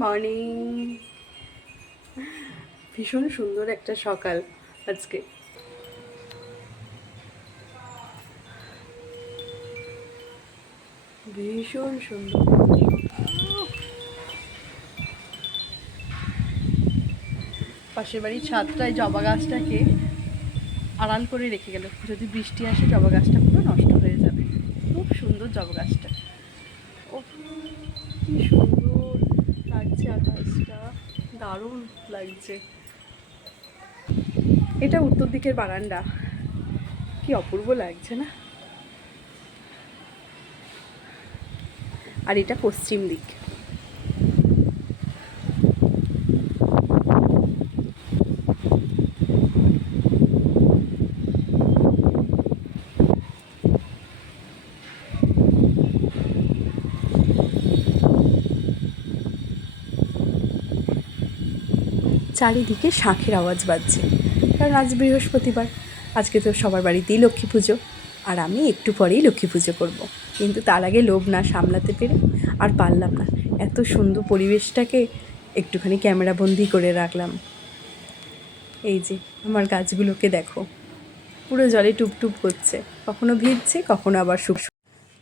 Morning. ভীষণ সুন্দর একটা সকাল আজকে। ভীষণ সুন্দর। পাশের বাড়ির ছাদটায় জবা গাছটাকে আড়াল করে রেখে গেল, যদি বৃষ্টি আসে জবা গাছটা পুরো নষ্ট হয়ে যাবে। খুব সুন্দর জবা গাছটা। ও কি সুন্দর লাগছে, আকাশটা দারুণ লাগছে। এটা উত্তর দিকের বারান্দা, কি অপূর্ব লাগছে না? আর এটা পশ্চিম দিক। চারিদিকে শাঁখের আওয়াজ বাজছে, কারণ আজ বৃহস্পতিবার। আজকে তো সবার বাড়িতেই লক্ষ্মী পুজো, আর আমি একটু পরেই লক্ষ্মী পুজো করব। কিন্তু তার আগে লোভ না সামলাতে পেরে আর পারলাম না, এত সুন্দর পরিবেশটাকে একটুখানি ক্যামেরাবন্দি করে রাখলাম। এই যে আমার গাছগুলোকে দেখো, পুরো জলে টুপটুপ করছে, কখনো ভিজছে কখনো আবার শুকনো।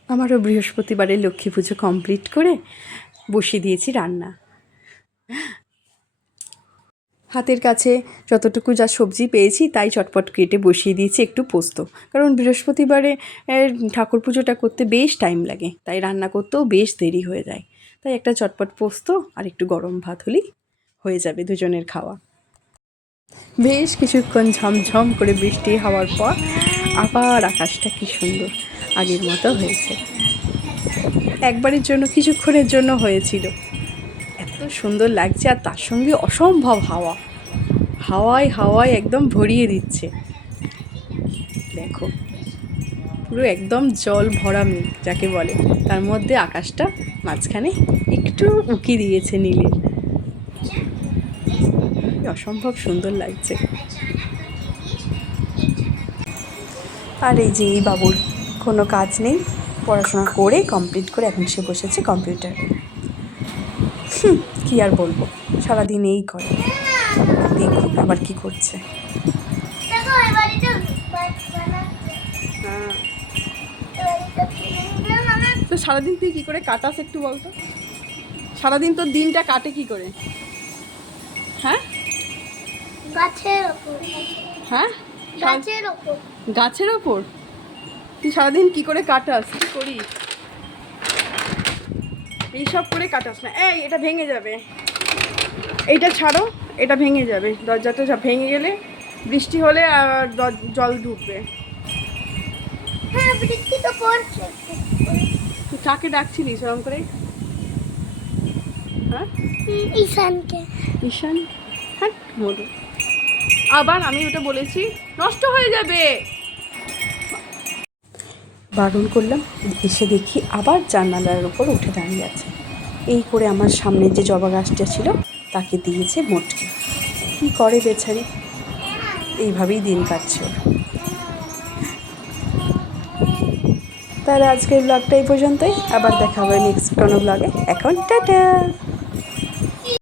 আমারও বৃহস্পতিবারে লক্ষ্মী পুজো কমপ্লিট করে বসিয়ে দিয়েছি রান্না। হাতের কাছে যতটুকু যা সবজি পেয়েছি তাই চটপট কেটে বসিয়ে দিয়েছি একটু পোস্ত, কারণ বৃহস্পতিবারে ঠাকুর পুজোটা করতে বেশ টাইম লাগে, তাই রান্না করতেও বেশ দেরি হয়ে যায়। তাই একটা চটপট পোস্ত আর একটু গরম ভাত হলেই হয়ে যাবে দুজনের খাওয়া। বেশ কিছুক্ষণ ঝমঝম করে বৃষ্টি হওয়ার পর আবার আকাশটা কি সুন্দর আগের মতো হয়েছে। একবারের জন্য কিছুক্ষণের জন্য হয়েছিল, এত সুন্দর লাগছে। আর তার সঙ্গে অসম্ভব হাওয়া, হাওয়ায় হাওয়ায় একদম ভরিয়ে দিচ্ছে। দেখো পুরো একদম জল ভরা মেঘ যাকে বলে, তার মধ্যে আকাশটা মাঝখানে একটু উকি দিয়েছে নীলের। অসম্ভব সুন্দর লাগছে। আর এই যে এই বাবুর কোনো কাজ নেই, পড়াশোনা করে কমপ্লিট করে এখন সে বসেছে কম্পিউটারে। কি আর বলবো, সারাদিন এই করে। দেখুন আবার কি করছে। তো সারাদিন তুই কী করে কাটাস একটু বলতো? সারাদিন তোর দিনটা কাটে কি করে? হ্যাঁ গাছের ওপর। হ্যাঁ গাছের ওপর। গাছের ওপর তুই সারাদিন কি করে কাটাস, কি করিস? এইসব করে কাটাস না। এই এটা ভেঙে যাবে, এইটা ছাড়ো, এটা ভেঙে যাবে। দরজাটা ভেঙে গেলে বৃষ্টি হলে আর জল ঢুকবে। হ্যাঁ বৃষ্টি তো পড়ছে। তুই কাকে ডাকছিলিস এরকম করে? হ্যাঁ ঈশানকে। ঈশান? হ্যাঁ মধু। আবার আমি ওটা বলেছি নষ্ট হয়ে যাবে, বারণ করলাম। এসে দেখি আবার জানালার উপর উঠে দাঁড়িয়ে আছে। এই করে আমার সামনে যে জবা গাছটা ছিল তাকে দিয়েছে মোটকে। কী করে বেচারি, এইভাবেই দিন কাটছে। তাহলে আজকের ব্লগটা এই পর্যন্তই, আবার দেখা হবে নেক্সট কোনো ব্লগে। এখন টাটা।